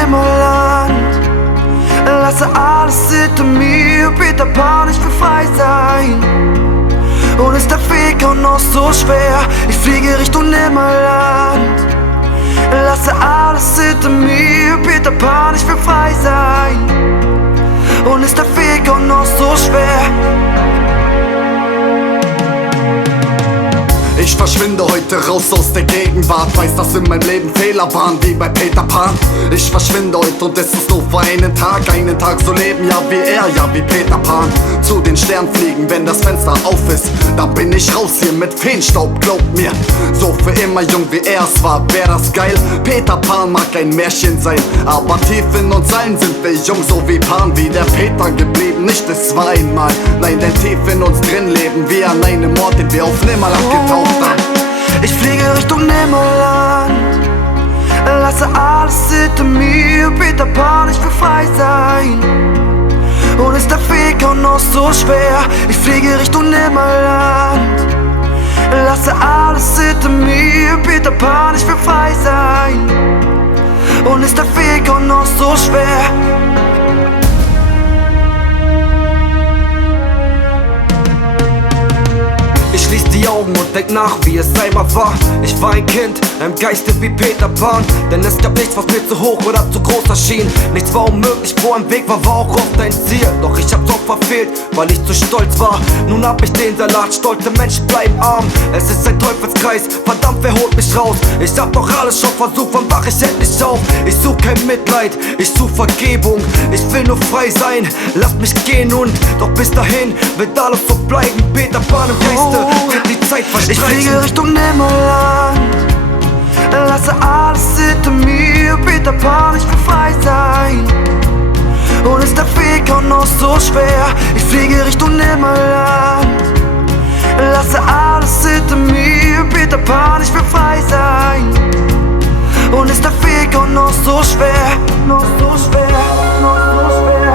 Nimmerland. Lasse alles hinter mir, Peter Pan, ich will frei sein. Und ist der Weg auch noch so schwer, ich fliege Richtung Nimmerland. Lasse alles hinter mir, Peter Pan, ich will frei sein. Und ist der Weg auch noch so schwer. Ich verschwinde heute raus aus der Gegenwart. Weiß, dass in meinem Leben Fehler waren, wie bei Peter Pan. Ich verschwinde heute und es ist nur für einen Tag so leben, ja wie er, ja wie Peter Pan. Zu den Sternen fliegen, wenn das Fenster auf ist, da bin ich raus hier mit Feenstaub, glaubt mir. So für immer jung wie er es war, wär das geil. Peter Pan mag ein Märchen sein, aber tief in uns allen sind wir jung, so wie Pan, wie der Peter geblieben. Nicht es war einmal, nein, denn tief in uns drin leben wir an einem Ort, den wir auf Nimmerland getauft. Ich fliege Richtung Nimmerland, lasse alles hinter mir, Peter Pan, ich will frei sein. Und ist der Weg auch noch so schwer, ich fliege Richtung Nimmerland. Lasse alles hinter mir, Peter Pan, ich will frei sein. Und ist der Weg auch noch so schwer. Ich schließ die Augen und denk nach, wie es einmal war. Ich war ein Kind, im Geiste wie Peter Pan. Denn es gab nichts, was mir zu hoch oder zu groß erschien. Nichts war unmöglich, wo ein Weg war auch oft ein Ziel. Doch ich hab's auch verfehlt, weil ich zu stolz war. Nun hab ich den Salat, stolze Menschen bleiben arm. Es ist ein Teufelskreis, verdammt, wer holt mich raus? Ich hab doch alles schon versucht, wann wach ich endlich auf? Ich such kein Mitleid, ich such Vergebung. Ich will nur frei sein, lasst mich gehen und doch bis dahin wird alles so bleiben. Peter Pan im Geiste, wird die Zeit verstreichen. Ich fliege Richtung Nimmerland, lasse alles hinter mir, Peter Pan, ich will frei sein. Und ist der Weg auch noch so schwer, ich fliege Richtung Nimmerland. Lasse alles hinter mir, Peter Pan, ich will frei sein. Und ist der Weg auch noch so schwer, noch so schwer, noch so schwer.